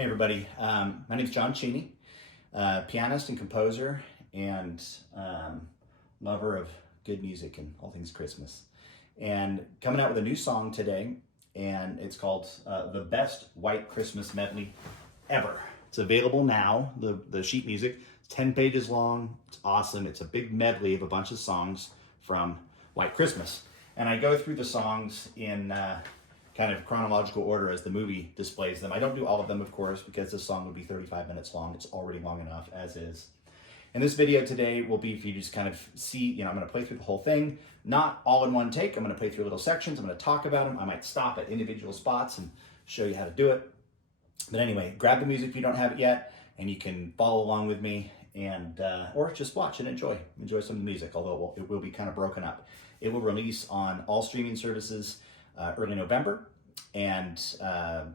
Hey everybody, my name is Jon Cheney, pianist and composer and lover of good music and all things Christmas. And coming out with a new song today, and it's called The Best White Christmas Medley Ever. It's available now, the sheet music. It's 10 pages long, it's awesome. It's a big medley of a bunch of songs from White Christmas. And I go through the songs in kind of chronological order as the movie displays them. I don't do all of them, of course, because this song would be 35 minutes long. It's already long enough as is. And this video today will be for you to just kind of see, I'm going to play through the whole thing, not all in one take. I'm going to play through little sections. I'm going to talk about them. I might stop at individual spots and show you how to do it. But anyway, grab the music if you don't have it yet, and you can follow along with me, and or just watch and enjoy some of the music, although it will be kind of broken up. It will release on all streaming services early November, and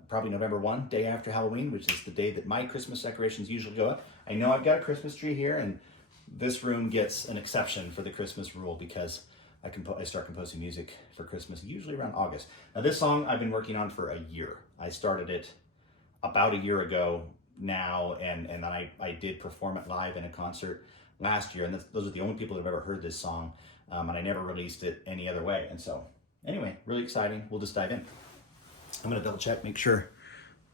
probably November 1, day after Halloween, which is the day that my Christmas decorations usually go up. I know I've got a Christmas tree here, and this room gets an exception for the Christmas rule because I start composing music for Christmas usually around August. Now this song I've been working on for a year. I started it about a year ago now, and then I did perform it live in a concert last year, and those are the only people that have ever heard this song, and I never released it any other way. And so anyway, really exciting. We'll just dive in. I'm going to double check, make sure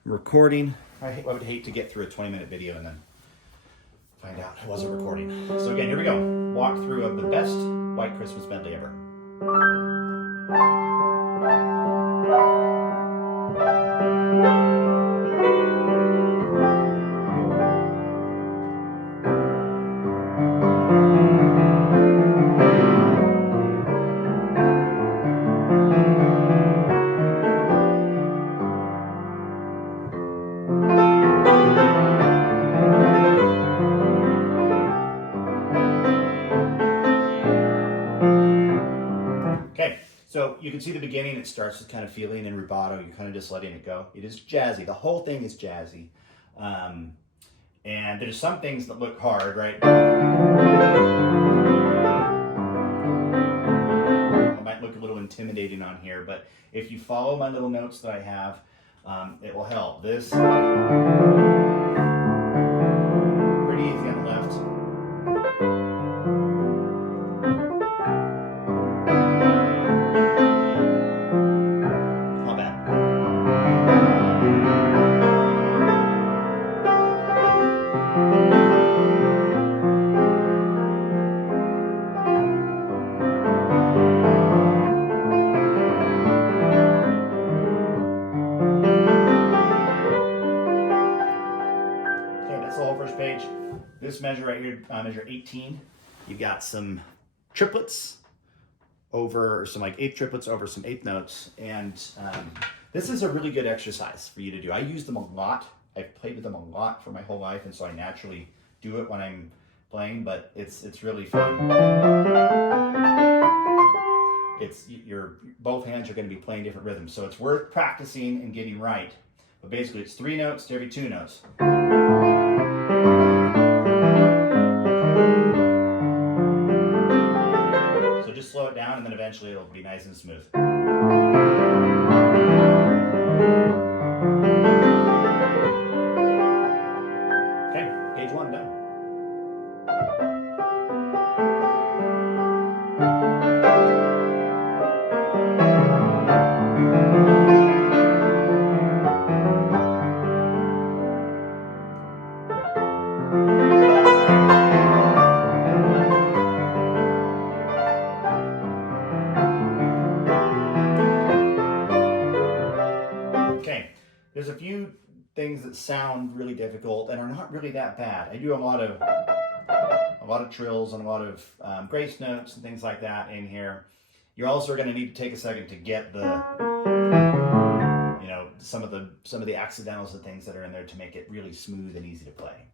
I'm recording. I would hate to get through a 20-minute video and then find out I wasn't recording. So again, here we go. Walk through of the best White Christmas medley ever. Okay, so you can see the beginning, it starts with kind of feeling and rubato, you're kind of just letting it go. It is jazzy, the whole thing is jazzy. And there's some things that look hard, right? It might look a little intimidating on here, but if you follow my little notes that I have, it will help. This, pretty easy on the left. First page. This measure right here, measure 18. You've got some triplets over, some like eighth triplets over some eighth notes, and this is a really good exercise for you to do. I use them a lot. I've played with them a lot for my whole life, and so I naturally do it when I'm playing. But it's really fun. Both hands are going to be playing different rhythms, so it's worth practicing and getting right. But basically, it's 3 notes to every 2 notes. So just slow it down, and then eventually it'll be nice and smooth. Okay, page 1 done. There's a few things that sound really difficult and are not really that bad. I do a lot of trills and a lot of grace notes and things like that in here. You're also going to need to take a second to get the, some of the accidentals and things that are in there to make it really smooth and easy to play.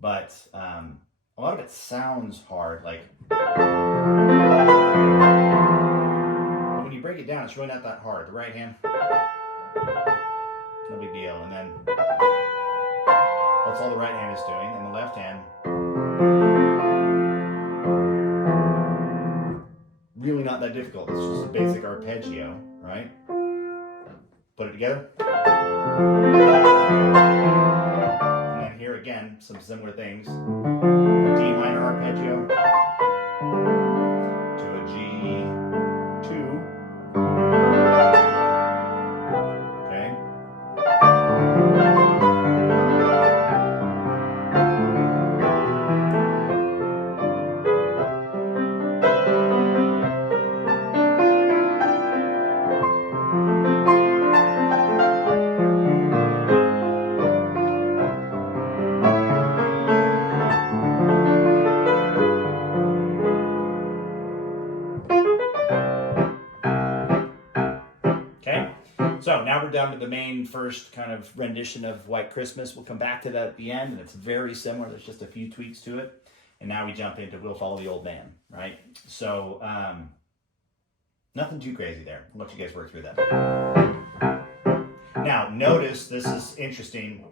But a lot of it sounds hard, like. But when you break it down, it's really not that hard. The right hand. No big deal. And then that's all the right hand is doing, and the left hand really not that difficult. It's just a basic arpeggio, right? Put it together. some similar things. A D minor arpeggio to a G2. Okay. Okay, so now we're down to the main first kind of rendition of White Christmas. We'll come back to that at the end, and it's very similar. There's just a few tweaks to it. And now we jump into We'll Follow the Old Man, right? So, nothing too crazy there. I'll let you guys work through that. Now, notice, this is interesting.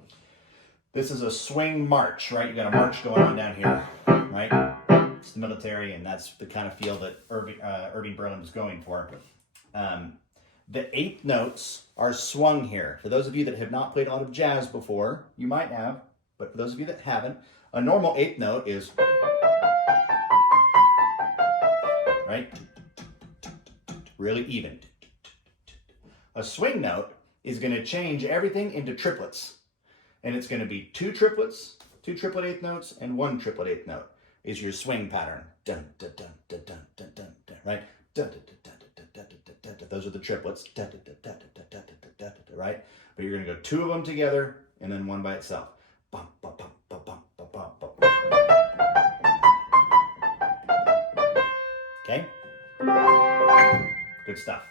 This is a swing march, right? You got a march going on down here, right? It's the military, and that's the kind of feel that Irving Berlin was going for. The eighth notes are swung here. For those of you that have not played a lot of jazz before, you might have, but for those of you that haven't, a normal eighth note is, right? Really even. A swing note is going to change everything into triplets. And it's going to be two triplets, two triplet eighth notes, and one triplet eighth note is your swing pattern. Dun, dun, dun, dun, dun, dun, dun, dun, right? Dun, dun, dun, dun, dun, dun, dun, dun, dun. Those are the triplets, dun, dun, dun, dun, dun, dun, dun, dun, dun, right? But you're going to go two of them together and then one by itself. Bum, bum, bum, bum, bum, bum, bum, bum. Okay? Good stuff.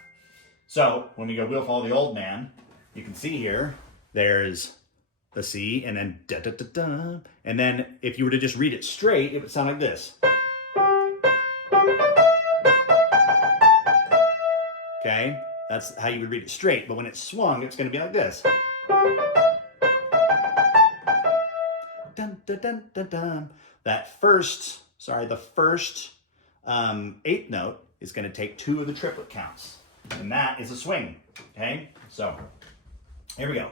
So when we go We'll Follow the Old Man, you can see here, there's a C and then da da da da. And then if you were to just read it straight, it would sound like this. Okay? That's how you would read it straight. But when it's swung, it's going to be like this. Dun, dun, dun, dun, dun. The first eighth note is going to take two of the triplet counts. And that is a swing. Okay? So, here we go.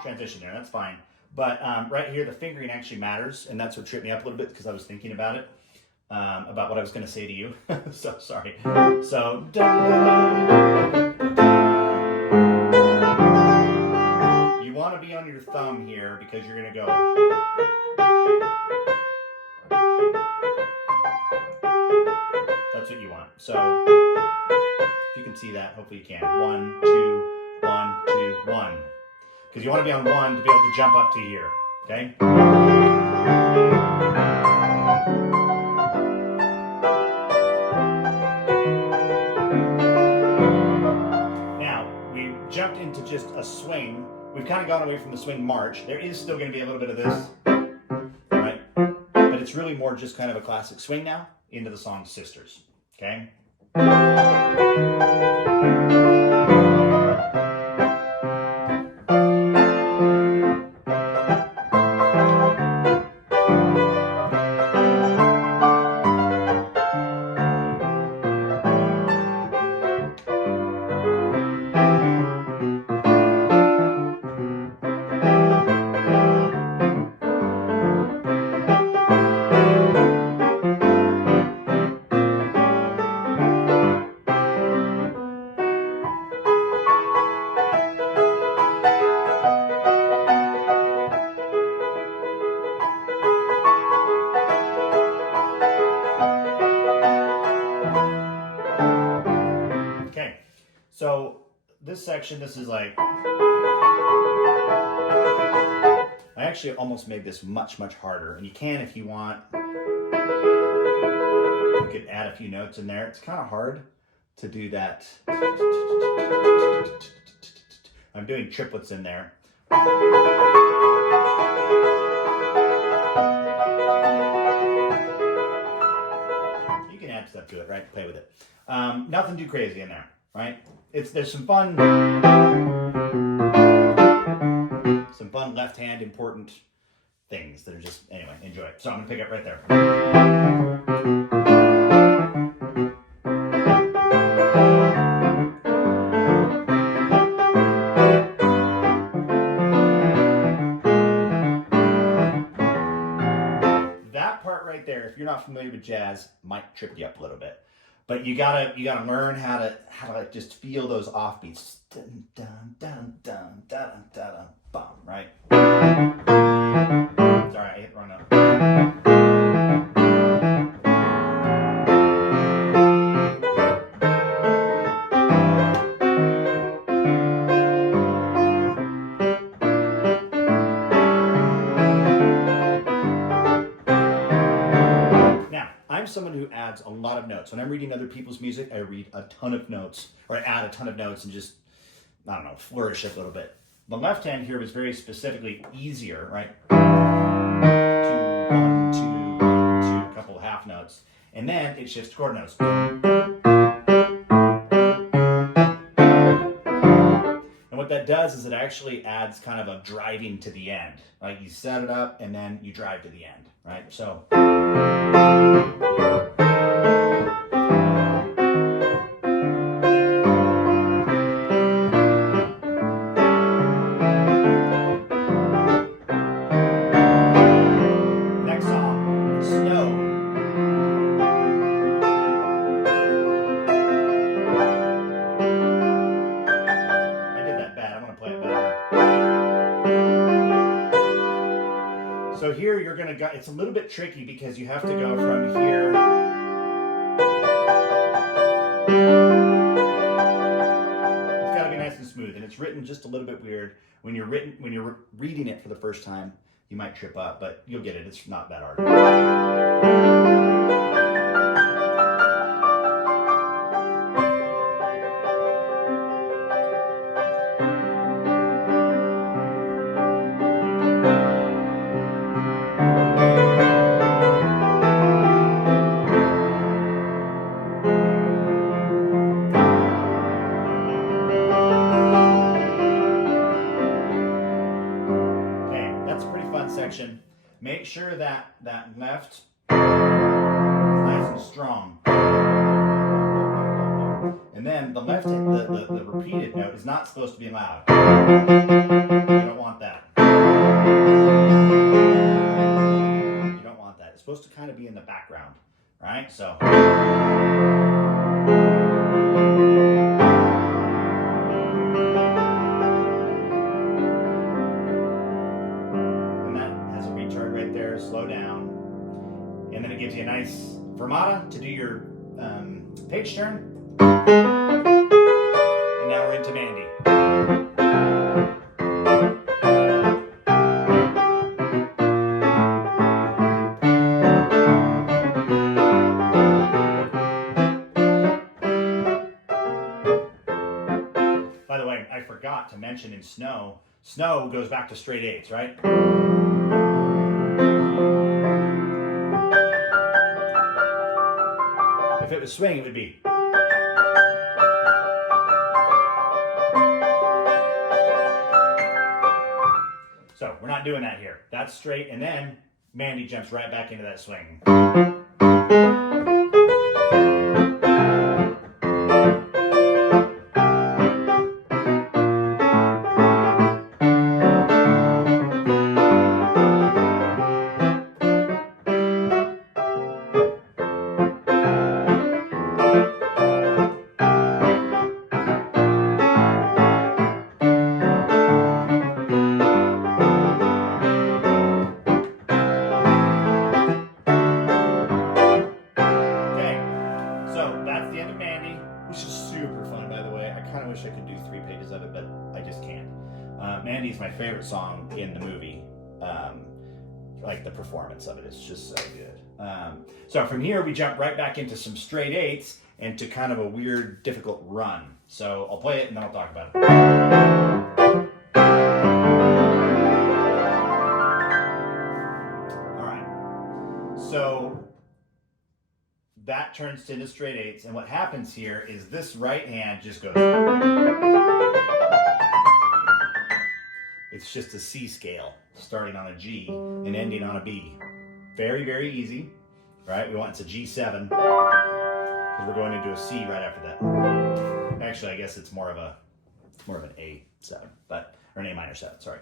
Transition there, that's fine. But right here, the fingering actually matters, and that's what tripped me up a little bit because I was thinking about it, about what I was going to say to you. So sorry. So, you want to be on your thumb here because you're going to go. That's what you want. So, if you can see that, hopefully you can. 1, 2, 1, 2, 1. Because you want to be on 1 to be able to jump up to here, okay? Now, we jumped into just a swing. We've kind of gone away from the swing march. There is still going to be a little bit of this, right? But it's really more just kind of a classic swing now into the song Sisters, okay? So this section, this is like, I actually almost made this much, much harder. And you can if you want. You could add a few notes in there. It's kind of hard to do that. I'm doing triplets in there. You can add stuff to it, right? Play with it. Nothing too crazy in there, right? There's some fun left hand important things that are just, anyway, enjoy it. So I'm gonna pick up right there. That part right there, if you're not familiar with jazz, might trip you up a little bit. But you gotta learn how to like just feel those offbeats. Dun, dun, dun, dun, dun, dun, dun, bum, right? Sorry, I hit the wrong note. Now, I'm someone who adds a lot of notes. When I'm reading other people's music, I read a ton of notes, or I add a ton of notes and just, I don't know, flourish it a little bit. The left hand here was very specifically easier, right? 2, 1, 2, 1, 2, a couple of half notes. And then it shifts chord notes. And what that does is it actually adds kind of a driving to the end. Like you set it up and then you drive to the end, right? So. So here you're gonna go, it's a little bit tricky because you have to go from here. It's gotta be nice and smooth, and it's written just a little bit weird. When you're reading it for the first time, you might trip up, but you'll get it. It's not that hard. Section. Make sure that left is nice and strong. And then the left hand, the repeated note is not supposed to be loud. You don't want that. You don't want that. It's supposed to kind of be in the background, right? So. Slow down, and then it gives you a nice fermata to do your page turn. And now we're into Mandy. By the way, I forgot to mention in Snow goes back to straight eighths, right? If it was swing, it would be. So we're not doing that here. That's straight, and then Mandy jumps right back into that swing. I wish I could do 3 pages of it, but I just can't. Mandy's my favorite song in the movie. Like the performance of it, it's just so good. So from here, we jump right back into some straight eighths and to kind of a weird, difficult run. So I'll play it and then I'll talk about it. turns to the straight eighths, and what happens here is this right hand just goes. It's just a C scale, starting on a G and ending on a B. Very, very easy, right? We want it's a G7 because we're going into a C right after that. Actually, I guess it's more of an A7, but or an A minor 7. Sorry.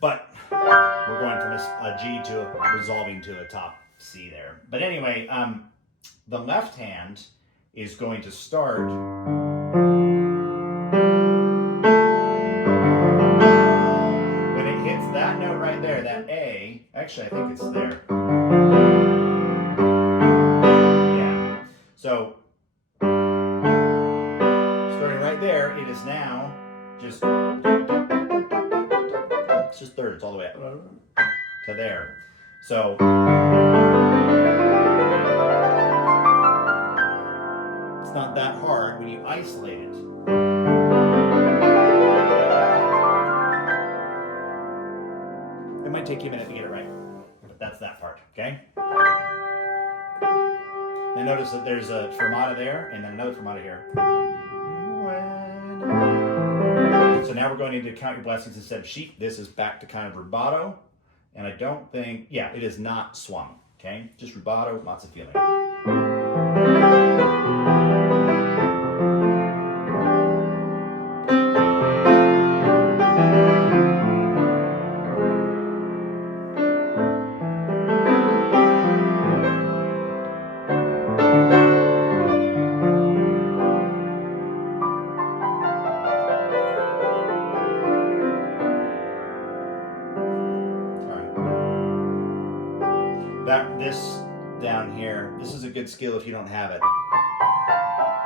But we're going from a G to resolving to a top C there. But anyway, the left hand is going to start when it hits that note right there, that A. Actually, I think it's there. Yeah. So starting right there, it is now just. It's just thirds all the way up to there. So it's not that hard when you isolate it. It might take you a minute to get it right, but that's that part, okay? And notice that there's a fermata there and then another fermata here. So now we're going into count your blessings instead of sheep. This is back to kind of rubato. And I don't think, yeah, it is not swung, okay? Just rubato, lots of feeling. This down here, this is a good skill if you don't have it.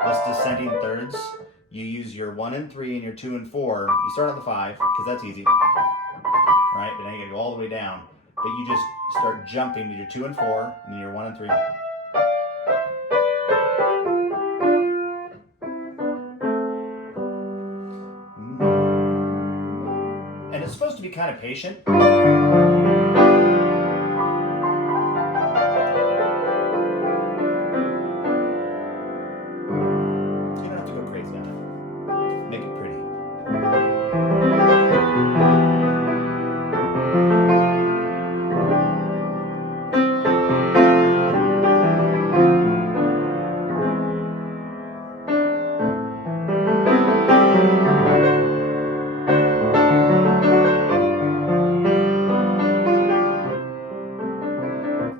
This descending thirds, you use your 1 and 3 and your 2 and 4. You start on the 5, because that's easy, right? But then you gotta go all the way down. But you just start jumping to your 2 and 4, and then your 1 and 3. And it's supposed to be kind of patient.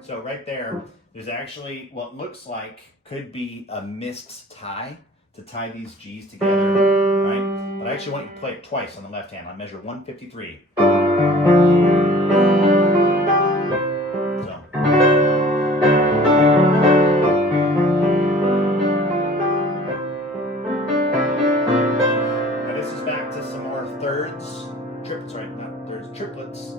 So right there, there's actually what looks like could be a missed tie to tie these G's together, right? But I actually want you to play it twice on the left hand. I'll measure 153. So. Now this is back to some more thirds, triplets, right? Not thirds, triplets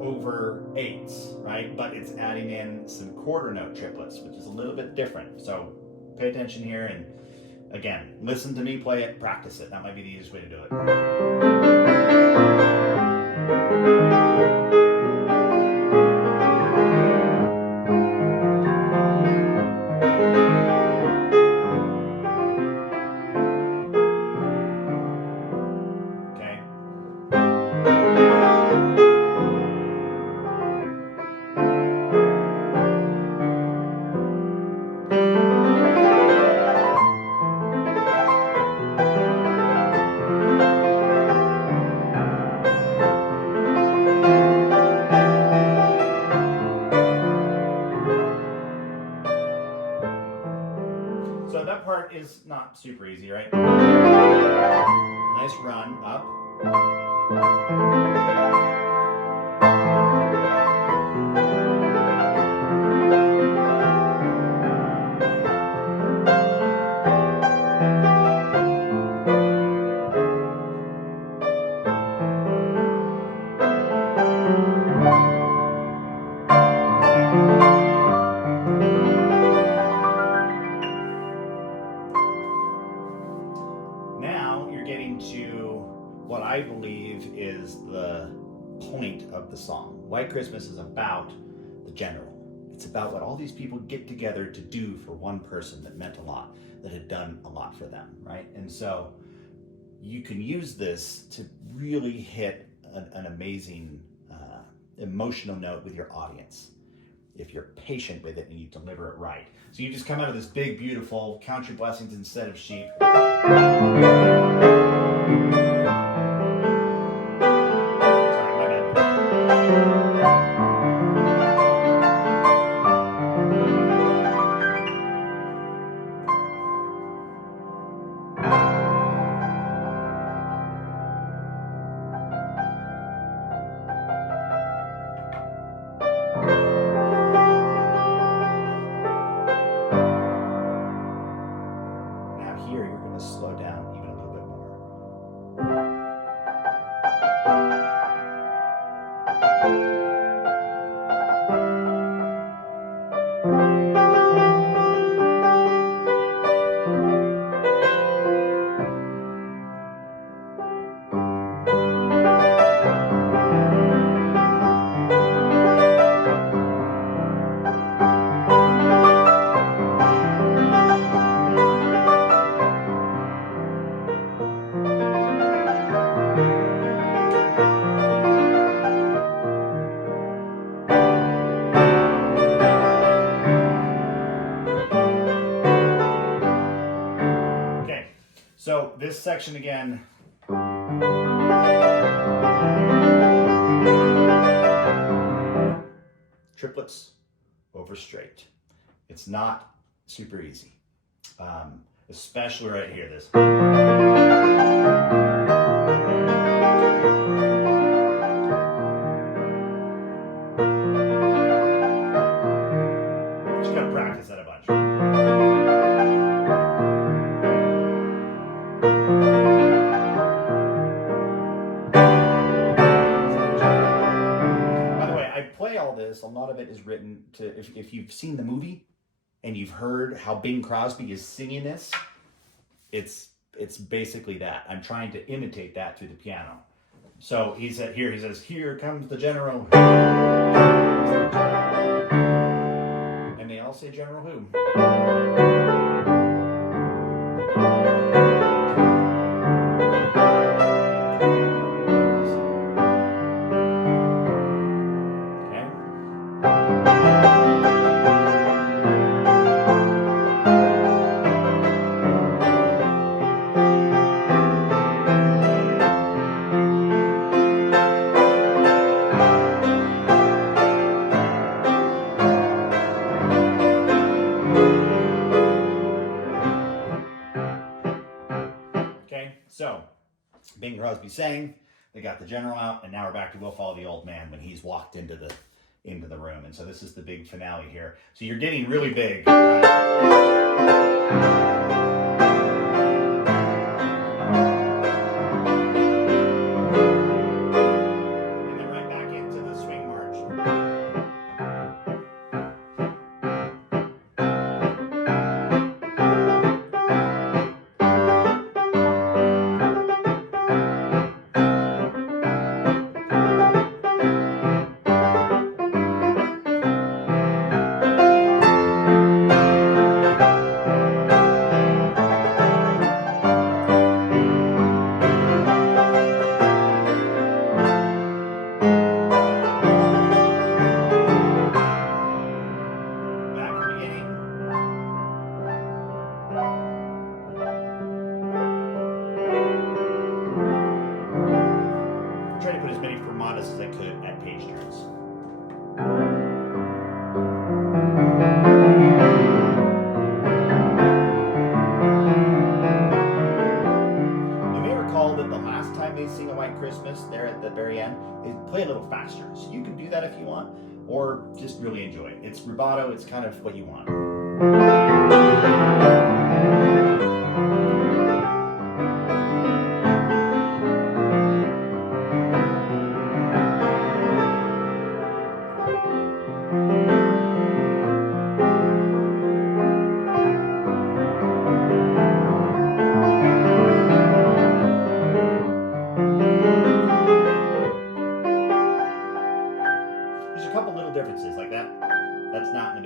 over eighths, right? But it's adding in some quarter note triplets, which is a little bit different. So pay attention here and again, listen to me play it, practice it. That might be the easiest way to do it. Okay. So that part is not super easy, right? Nice run up. What I believe is the point of the song. White Christmas is about the general. It's about what all these people get together to do for one person that meant a lot, that had done a lot for them, right? And so you can use this to really hit an amazing emotional note with your audience if you're patient with it and you deliver it right. So you just come out of this big, beautiful count your blessings instead of sheep. Here you're going to slow down even a little bit more. So this section again, triplets over straight. It's not super easy, especially right here. This. Just gotta practice that a bunch. A lot of it is written to, if you've seen the movie and you've heard how Bing Crosby is singing this, it's basically that. I'm trying to imitate that through the piano. So he says, here comes the general. And they all say General Who. So, Bing Crosby sang, they got the general out, and now we're back to We'll Follow the Old Man when he's walked into the room. And so this is the big finale here. So you're getting really big. And then right back into the swing march. Try to put as many fermatas as I could at page turns. You may recall that the last time they sing A White Christmas, there at the very end, they play a little faster. So you can do that if you want, or just really enjoy it. It's rubato, it's kind of what you want. There's a couple little differences like that. That's not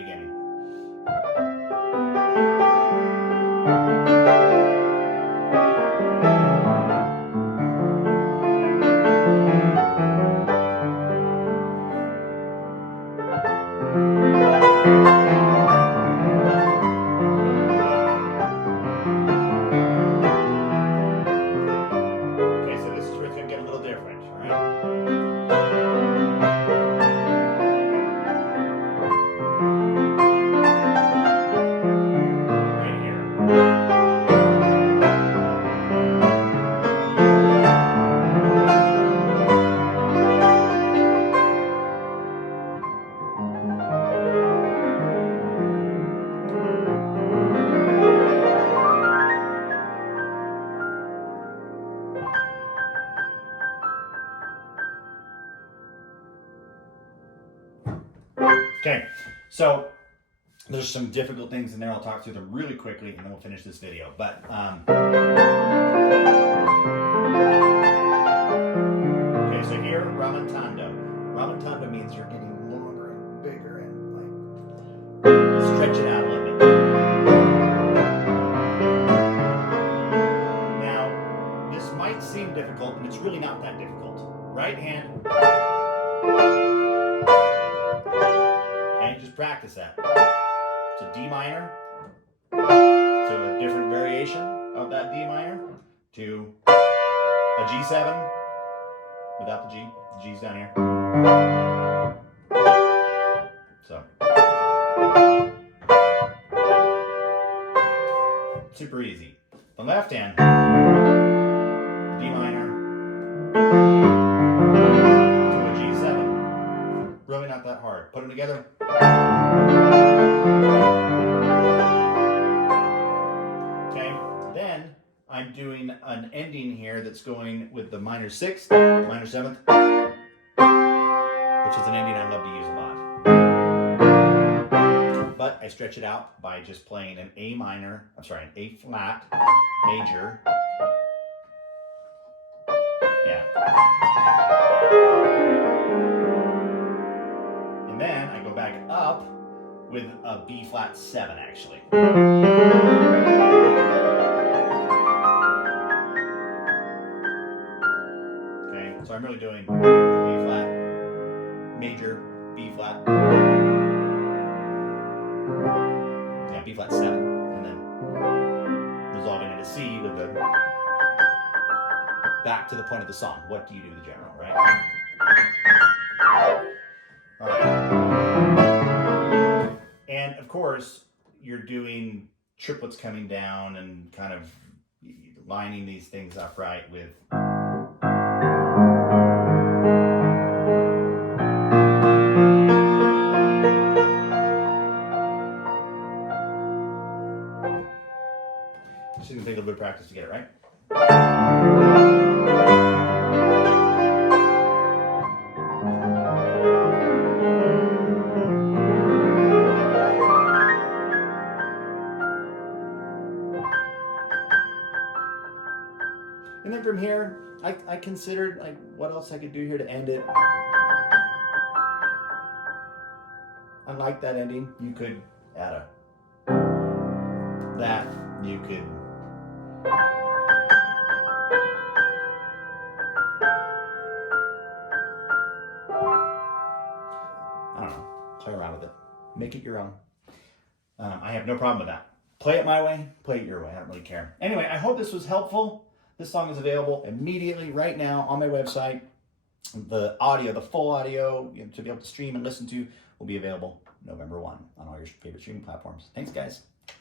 Okay, so there's some difficult things in there. I'll talk through them really quickly, and then we'll finish this video. But okay, so here, rallentando. Rallentando means you're getting longer and bigger and like stretch it out a little bit. Now, this might seem difficult, and it's really not that difficult. Right hand. Okay, just practice that. It's a D minor, to a different variation of that D minor, to a G7 without the G. The G's down here. So, super easy. The left hand, D minor to a G7. Really not that hard. Put them together. Okay, then I'm doing an ending here that's going with the minor 6th, minor 7th, which is an ending I love to use a lot. But I stretch it out by just playing an A minor, an A flat major. Yeah. And then I go back up with a B flat 7 actually. Okay, so I'm really doing A flat, major, B flat. Yeah, B flat 7, and then resolving into C with the back to the point of the song. What do you do the general, right? All right. And of course, you're doing triplets coming down and kind of lining these things up right with just gonna take a little bit of practice to get it right. And then from here, I considered like what else I could do here to end it. I like that ending. You could add a that. You could I don't know. Play around with it. Make it your own. I have no problem with that. Play it my way. Play it your way. I don't really care. Anyway, I hope this was helpful. This song is available immediately right now on my website. The audio, the full audio, to be able to stream and listen to will be available November 1 on all your favorite streaming platforms. Thanks, guys.